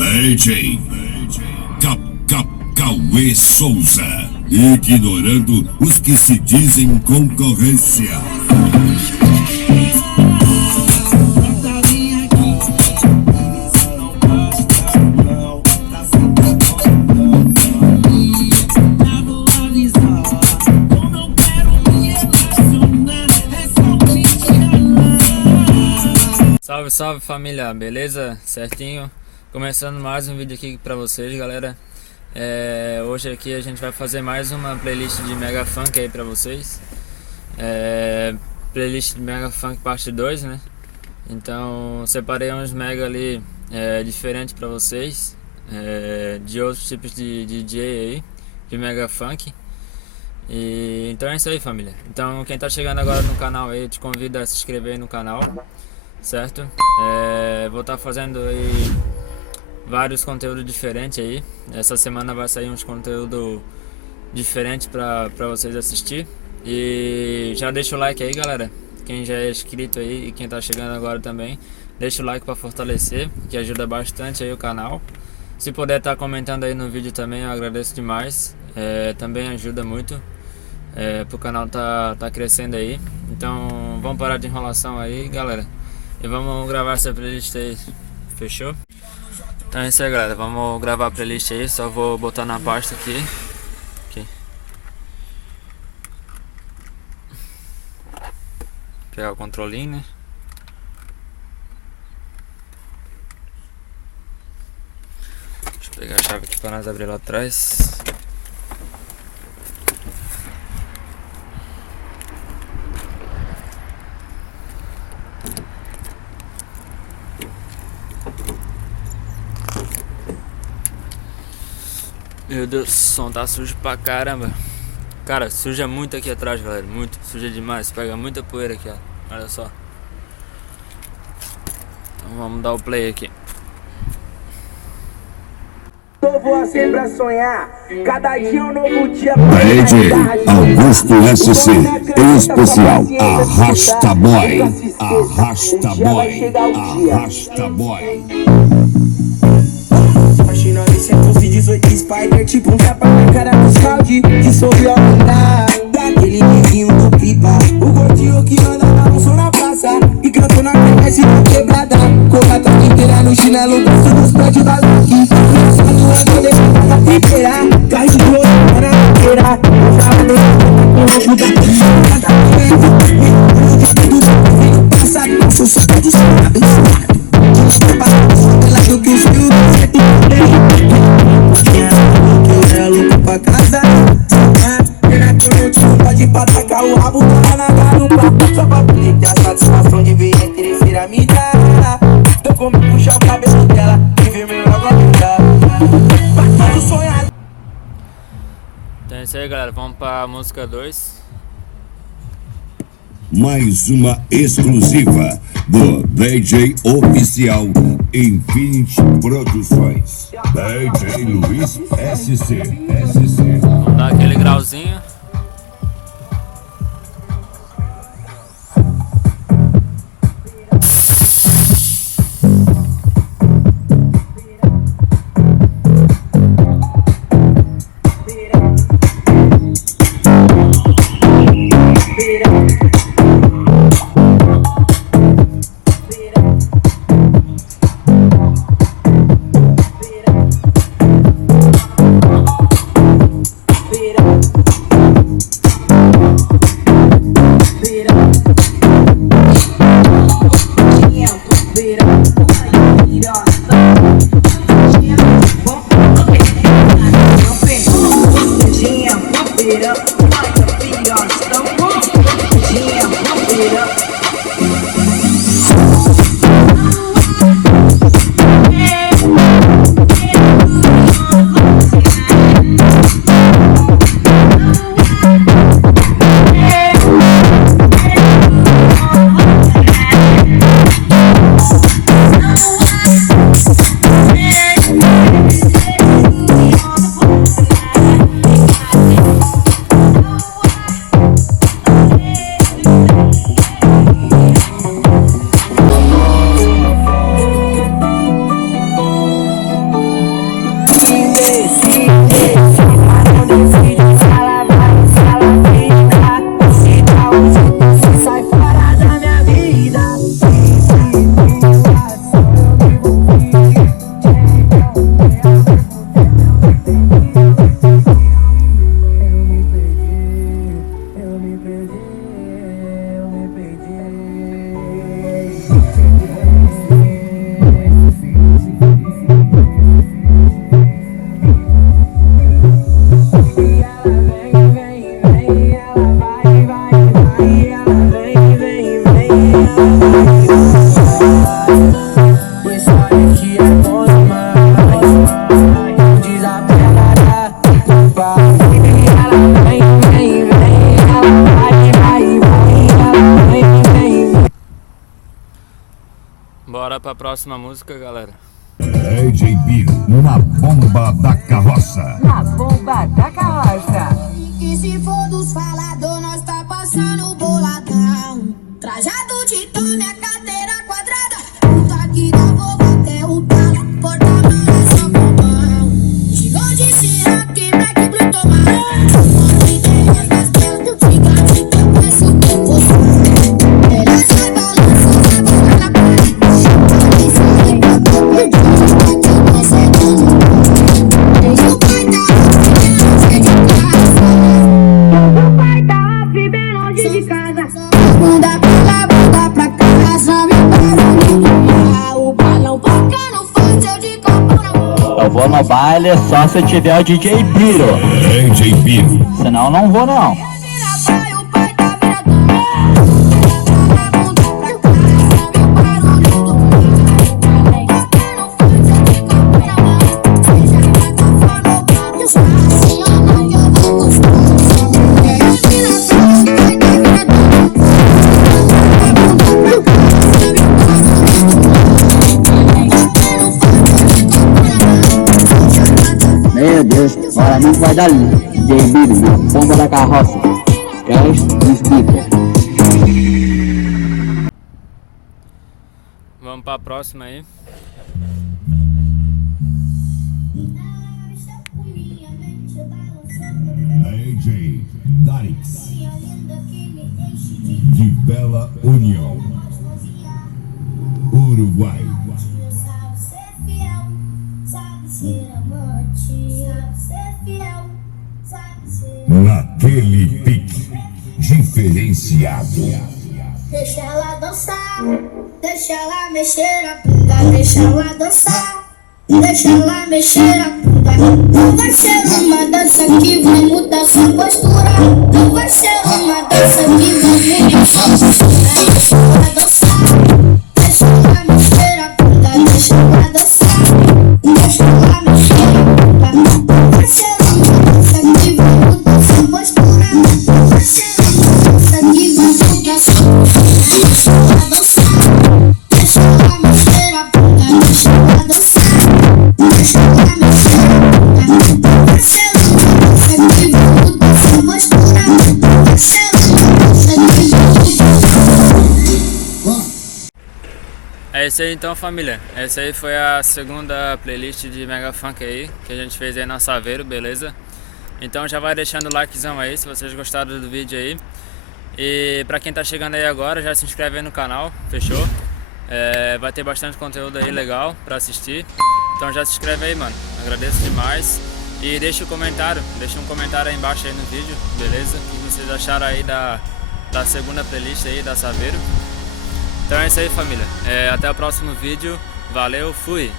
DJ Cauê Souza, ignorando os que se dizem concorrência. Salve, salve família, beleza? Certinho? Começando mais um vídeo aqui pra vocês, galera. Hoje aqui a gente vai fazer mais uma playlist de Mega Funk aí pra vocês. Playlist de Mega Funk parte 2, né? Então separei uns mega ali diferentes pra vocês, de outros tipos de DJ aí, de Mega Funk. Então é isso aí, família. Então quem tá chegando agora no canal aí, eu te convido a se inscrever aí no canal, certo? Vou estar fazendo aí vários conteúdos diferentes aí. Essa semana vai sair uns conteúdos diferentes para vocês assistir. E já deixa o like aí, galera. Quem já é inscrito aí e quem tá chegando agora também, deixa o like para fortalecer, que ajuda bastante aí o canal. Se puder estar comentando aí no vídeo também, eu agradeço demais. Também ajuda muito pro canal tá crescendo aí. Então vamos parar de enrolação aí, galera, e vamos gravar essa playlist aí, fechou? Então é isso aí, galera, vamos gravar a playlist aí. Só vou botar na pasta aqui. Pegar o controlinho, né? Deixa eu pegar a chave aqui para nós abrir lá atrás. Meu Deus, o som tá sujo pra caramba. Cara, suja muito aqui atrás, galera. Muito, suja demais. Pega muita poeira aqui, ó. Olha só. Então vamos dar o play aqui. Vou sempre a sonhar. Cada dia um novo dia. DJ Augusto SC, em especial Arrasta Boy. Arrasta Boy. Arrasta Boy. 918 Spider, tipo um tapa na cara dos calde. Que soube ao andar daquele neguinho do pipa. O gordinho que anda na bolsa na praça e cantou na KS na quebrada. Com a tarde inteira no chinelo, braço nos prédios das aqui. Ando deixando na tempera, carro de ouro na inteira. Eu já andei com ajuda aqui. Passa, passa, só pode ser abençoado. Pela que os filhos casa, pena que eu não te pode pra tacar o rabo tá na garupa. Só pra poder ter a satisfação de ver a terceira me dar. Tô como puxar o cabelo dela e ver meu água mudar. Pra todo sonhado. Então é isso aí, galera, vamos pra música 2. Mais uma exclusiva do DJ Oficial Infinity Produções. DJ Luiz SC. Vamos dar aquele grauzinho. pra próxima música, galera. DJ Biro, na bomba da carroça. Na bomba da carroça. E se for dos falador, nós tá passando boladão. Trajado de tome, a cadeira quadrada. Puta que dá vovó até o talo. Porta-mala só com mão. Chegou de Sirac, Black Blue, tomarão. Onde tem as castelas, fica de teu preço que você. Elas vai balançando, vai na praia. Ali sai, eu tô perdido, tá aqui recebendo. Desde o pai da longe de casa. Desde o pai da bem longe de casa. Bunda pra lá, bunda pra cá, some o barulho. O balão pra cá não faz eu de copo na mão. Eu vou no baile só se tiver o DJ Biro. DJ Biro. Senão não vou não. Vira pai, o pai tá viradão. Bunda pra cá, some o barulho do mar. O balão pra cá não faz eu de copo na mão. Seja plataforma ou para os braços, ama que eu vou gostar. Vira pai, o pai tá viradão. Meu Deus, agora não vai dar DJ Biro na bomba da carroça. Cash e speaker. Vamos pra próxima aí. DJ Darix, de Bela União, Uruguai. Sabe ser fiel, sabe ser amante, sabe ser fiel, sabe ser. Naquele pique diferenciado. Deixa ela dançar, deixa ela mexer a bunda, deixa ela dançar, deixa ela mexer a bunda. Não vai ser uma dança que vai mudar sua postura. Não vai ser uma dança que vai mudar sua postura. Deixa ela dançar, deixa ela mexer a bunda, deixa ela dançar, deixa ela mexer a bunda. Não vai ser uma dança que vai mudar sua postura. Não vai ser uma dança que vai mudar sua postura. Deixa ela dançar, deixa ela mexer a bunda, deixa ela dançar, deixa ela mexer a bunda. Vai ser uma dança que vai mudar sua postura. Vai ser uma dança que vai mudar. É isso aí então, família. Essa aí foi a segunda playlist de Mega Funk aí, que a gente fez aí na Saveiro, beleza? Então já vai deixando o likezão aí, se vocês gostaram do vídeo aí. E pra quem tá chegando aí agora, já se inscreve aí no canal, fechou? Vai ter bastante conteúdo aí legal pra assistir. Então já se inscreve aí, mano. Agradeço demais. E deixa um comentário aí embaixo aí no vídeo, beleza? O que vocês acharam aí da segunda playlist aí da Saveiro. Então é isso aí, família. Até o próximo vídeo. Valeu, fui!